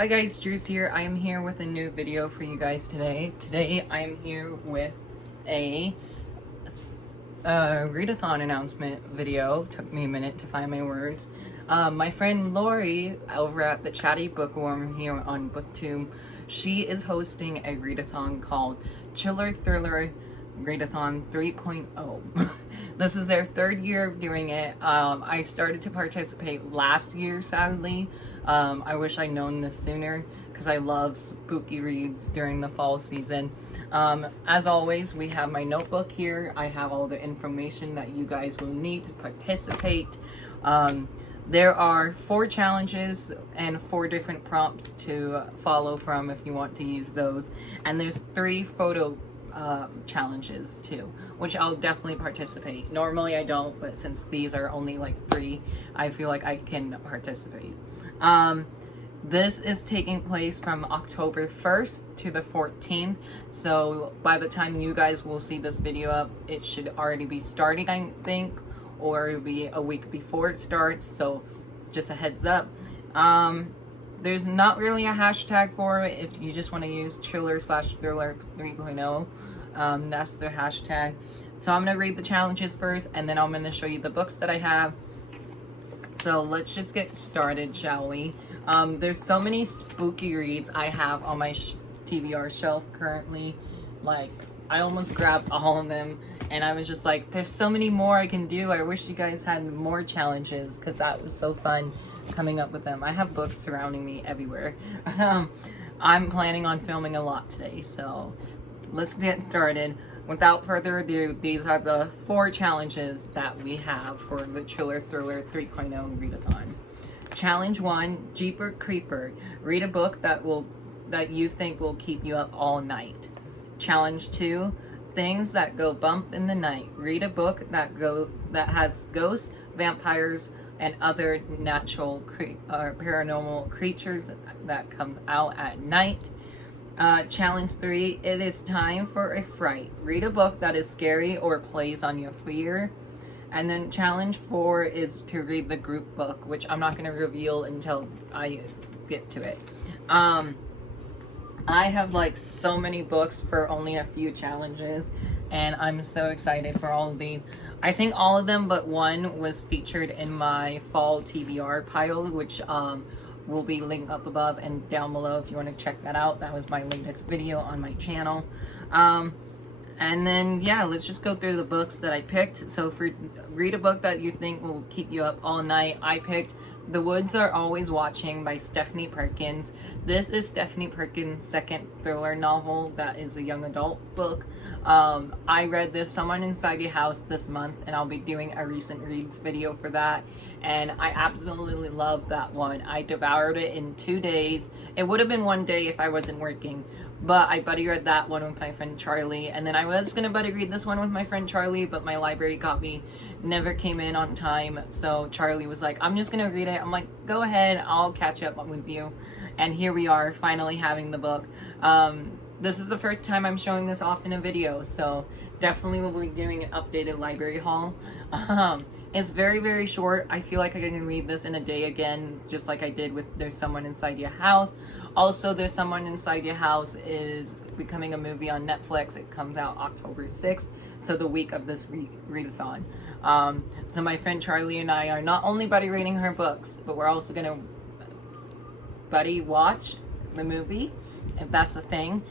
Hi guys, Drew's here. I am here with a new video for you guys today. Today I am here with a readathon announcement video. Took me a minute to find my words. My friend Lori over at the Chatty Bookworm here on BookTube, she is hosting a readathon called Chiller Thriller Readathon 3.0. This is their third year of doing it. I started to participate last year, sadly. I wish I'd known this sooner because I love spooky reads during the fall season. As always, we have my notebook here. I have all the information that you guys will need to participate. There are 4 challenges and 4 different prompts to follow from if you want to use those. And there's 3 photo challenges too, which I'll definitely participate. Normally I don't, but since these are only like 3, I feel like I can participate. This is taking place from October 1st to the 14th, so by the time you guys will see this video up, it should already be starting, I think, or it'll be a week before it starts, so just a heads up. There's not really a hashtag for it. If you just want to use chiller/thriller 3.0, that's the hashtag. So I'm going to read the challenges first, and then I'm going to show you the books that I have. So let's just get started, shall we? There's so many spooky reads I have on my TBR shelf currently. Like, I almost grabbed all of them, and I was just like, there's so many more I can do. I wish you guys had more challenges, because that was so fun coming up with them. I have books surrounding me everywhere. I'm planning on filming a lot today, so let's get started. Without further ado, these are the 4 challenges that we have for the Chiller Thriller 3.0 readathon. Challenge 1, Jeeper Creeper. Read a book that you think will keep you up all night. Challenge 2, Things That Go Bump in the Night. Read a book that has ghosts, vampires, and other natural paranormal creatures that come out at night. Challenge 3, It Is Time for a Fright. Read a book that is scary or plays on your fear. And then challenge 4 is to read the group book, which I'm not going to reveal until I get to it. I have like so many books for only a few challenges, and I'm so excited for all of these. I think all of them but one was featured in my fall TBR pile, which will be linked up above and down below if you want to check that out. That was my latest video on my channel. And then, yeah, let's just go through the books that I picked. So for read a book that you think will keep you up all night, I picked The Woods Are Always Watching by Stephanie Perkins. This is Stephanie Perkins' second thriller novel that is a young adult book. I read this Someone Inside Your House this month, and I'll be doing a recent reads video for that. And I absolutely loved that one. I devoured it in 2 days. It would have been 1 day if I wasn't working. But I buddy read that one with my friend Charlie, and then I was gonna buddy read this one with my friend Charlie, but my library copy never came in on time, so Charlie was like, I'm just gonna read it. I'm like, go ahead, I'll catch up with you. And here we are, finally having the book. This is the first time I'm showing this off in a video, so definitely will be doing an updated library haul. It's very, very short. I feel like I can read this in a day again, just like I did with There's Someone Inside Your House. Also, There's Someone Inside Your House is becoming a movie on Netflix. It comes out October 6th, so the week of this readathon. So my friend Charlie and I are not only buddy reading her books, but we're also going to buddy watch the movie, if that's the thing.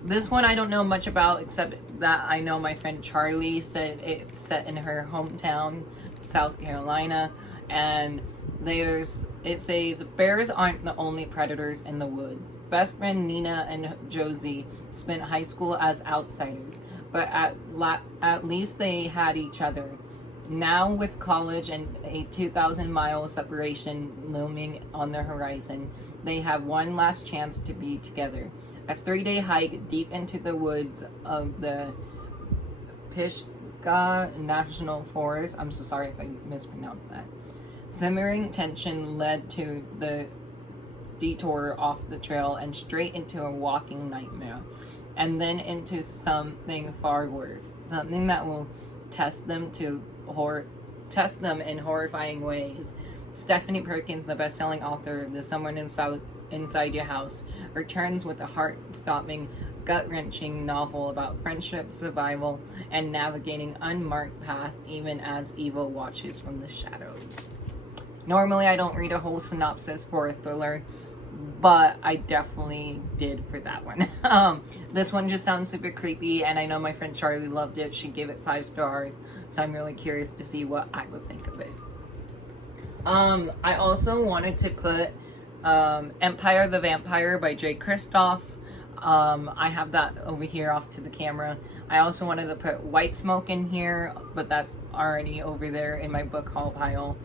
This one I don't know much about, except that I know my friend Charlie said it's set in her hometown, South Carolina, and it says, bears aren't the only predators in the woods. Best friend Nina and Josie spent high school as outsiders, but at least they had each other. Now with college and a 2,000-mile separation looming on the horizon, they have one last chance to be together. A 3-day hike deep into the woods of the Pishga National Forest. I'm so sorry if I mispronounced that. Simmering tension led to the detour off the trail and straight into a walking nightmare. And then into something far worse. Something that will test them in horrifying ways. Stephanie Perkins, the best-selling author of The Someone Inside Your House, returns with a heart-stopping, gut-wrenching novel about friendship, survival, and navigating unmarked path even as evil watches from the shadows. Normally, I don't read a whole synopsis for a thriller, but I definitely did for that one. This one just sounds super creepy, and I know my friend Charlie loved it. She gave it 5 stars, so I'm really curious to see what I would think of it. I also wanted to put Empire the Vampire by Jay Kristoff. I have that over here off to the camera. I also wanted to put White Smoke in here, but that's already over there in my book haul pile.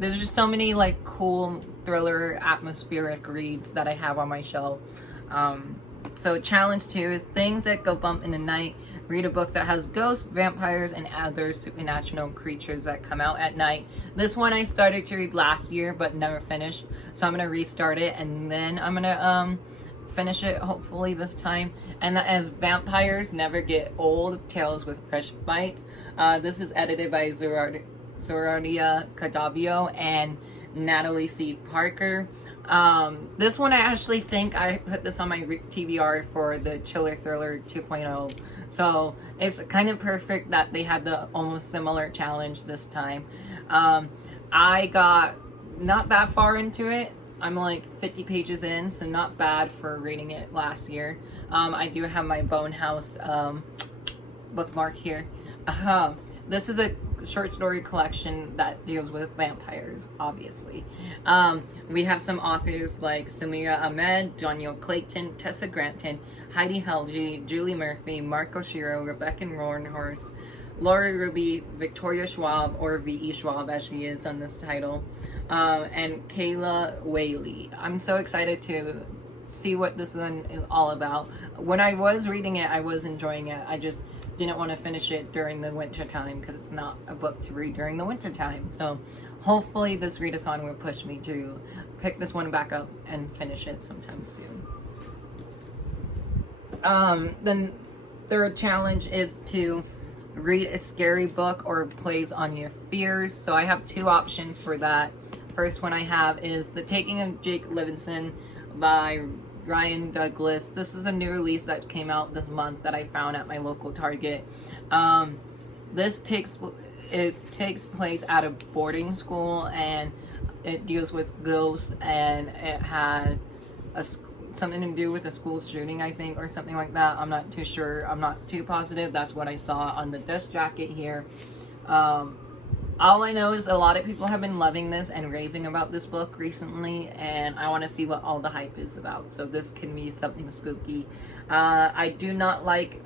There's just so many like cool thriller atmospheric reads that I have on my shelf. So challenge 2 is things that go bump in the night. Read a book that has ghosts, vampires, and other supernatural creatures that come out at night. This one I started to read last year but never finished, so I'm gonna restart it and then I'm gonna finish it hopefully this time. And that is Vampires Never Get Old, Tales with Fresh Bites. This is edited by Zoradia Cadavio and Natalie C. Parker. This one I actually think I put this on my TBR for the Chiller Thriller 2.0. So it's kind of perfect that they had the almost similar challenge this time. I got not that far into it. I'm like 50 pages in, so not bad for reading it last year. I do have my Bone House bookmark here. This is a short story collection that deals with vampires, obviously. We have some authors like Samira Ahmed, Daniel Clayton, Tessa Granton, Heidi Helge, Julie Murphy, Marco Shiro, Rebecca Roarnhorst, Laurie Ruby, Victoria Schwab, or V.E. Schwab as she is on this title, and Kayla Whaley. I'm so excited to see what this one is all about. When I was reading it, I was enjoying it. I just didn't want to finish it during the winter time because it's not a book to read during the winter time. So hopefully this readathon will push me to pick this one back up and finish it sometime soon. The third challenge is to read a scary book or plays on your fears. So I have 2 options for that. First one I have is The Taking of Jake Levinson by Ryan Douglas. This is a new release that came out this month that I found at my local Target. This takes place at a boarding school, and it deals with ghosts, and it had something to do with a school shooting, I think, or something like that. I'm not too sure. I'm not too positive. That's what I saw on the desk jacket here. All I know is a lot of people have been loving this and raving about this book recently, and I want to see what all the hype is about. So this can be something spooky. I do not like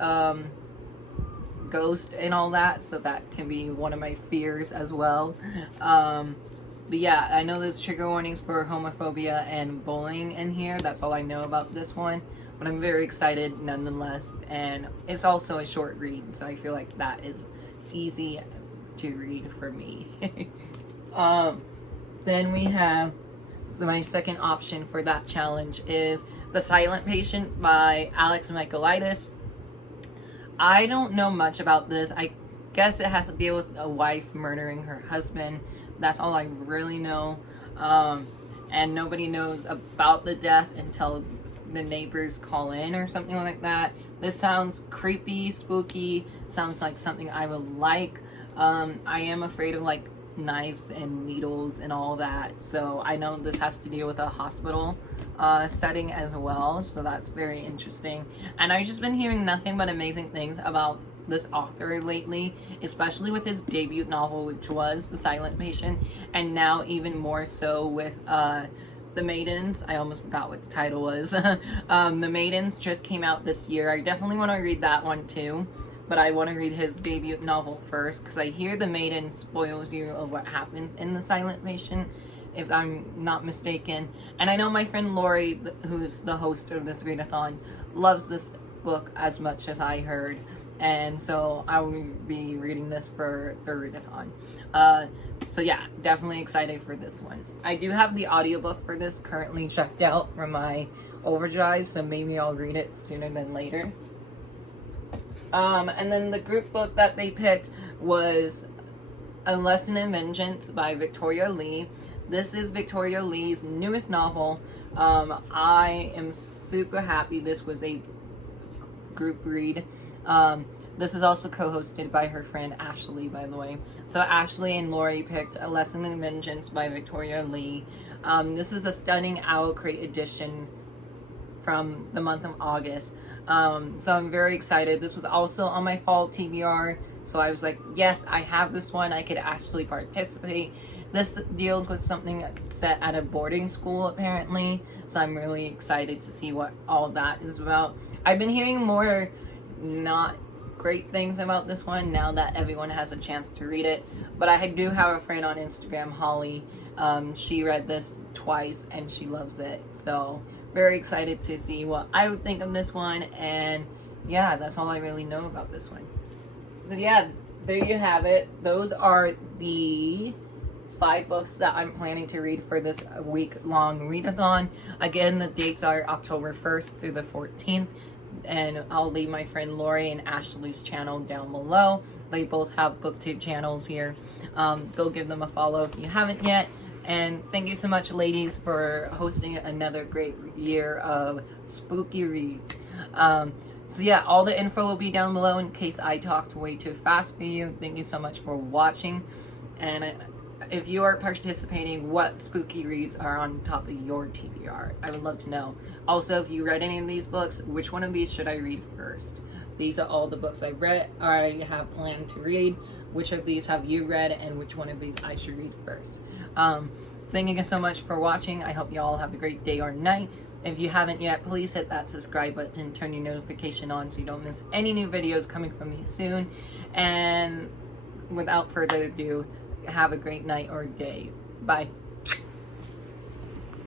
ghost and all that, so that can be one of my fears as well. But yeah, I know there's trigger warnings for homophobia and bullying in here. That's all I know about this one, but I'm very excited nonetheless. And it's also a short read, so I feel like that is easy to read for me. Then we have my second option for that challenge is The Silent Patient by Alex Michaelides. I don't know much about this. I guess it has to deal with a wife murdering her husband. That's all I really know. And nobody knows about the death until the neighbors call in or something like that. This sounds creepy, spooky, sounds like something I would like. I am afraid of like knives and needles and all that, so I know this has to deal with a hospital setting as well, so that's very interesting. And I've just been hearing nothing but amazing things about this author lately, especially with his debut novel, which was The Silent Patient, and now even more so with The Maidens. I almost forgot what the title was. The Maidens just came out this year. I definitely want to read that one too, but I want to read his debut novel first, because I hear The Maiden spoils you of what happens in The Silent Patient, if I'm not mistaken. And I know my friend Lori, who's the host of this readathon, loves this book as much as I heard, and so I will be reading this for the readathon. So yeah, definitely excited for this one. I do have the audiobook for this currently checked out from my Overdrive, so maybe I'll read it sooner than later. And then the group book that they picked was A Lesson in Vengeance by Victoria Lee. This is Victoria Lee's newest novel. I am super happy this was a group read. This is also co-hosted by her friend Ashley, by the way. So Ashley and Lori picked A Lesson in Vengeance by Victoria Lee. This is a stunning Owl Crate edition from the month of August. So I'm very excited. This was also on my fall TBR. So I was like, yes, I have this one. I could actually participate. This deals with something set at a boarding school, apparently. So I'm really excited to see what all that is about. I've been hearing more not great things about this one now that everyone has a chance to read it. But I do have a friend on Instagram, Holly. She read this twice and she loves it. So very excited to see what I would think of this one. And yeah, that's all I really know about this one. So yeah, there you have it. Those are the 5 books that I'm planning to read for this week-long readathon. Again, the dates are October 1st through the 14th. And I'll leave my friend Lori and Ashley's channel down below. They both have booktube channels here. Go give them a follow if you haven't yet. And thank you so much, ladies, for hosting another great year of spooky reads. So yeah, all the info will be down below in case I talked way too fast for you. Thank you so much for watching. And if you are participating, what spooky reads are on top of your TBR? I would love to know. Also, if you read any of these books, which one of these should I read first? These are all the books I've read, or I have planned to read. Which of these have you read, and which one of these I should read first? Thank you so much for watching. I hope you all have a great day or night. If you haven't yet, please hit that subscribe button, turn your notification on so you don't miss any new videos coming from me soon. And without further ado, have a great night or day. Bye.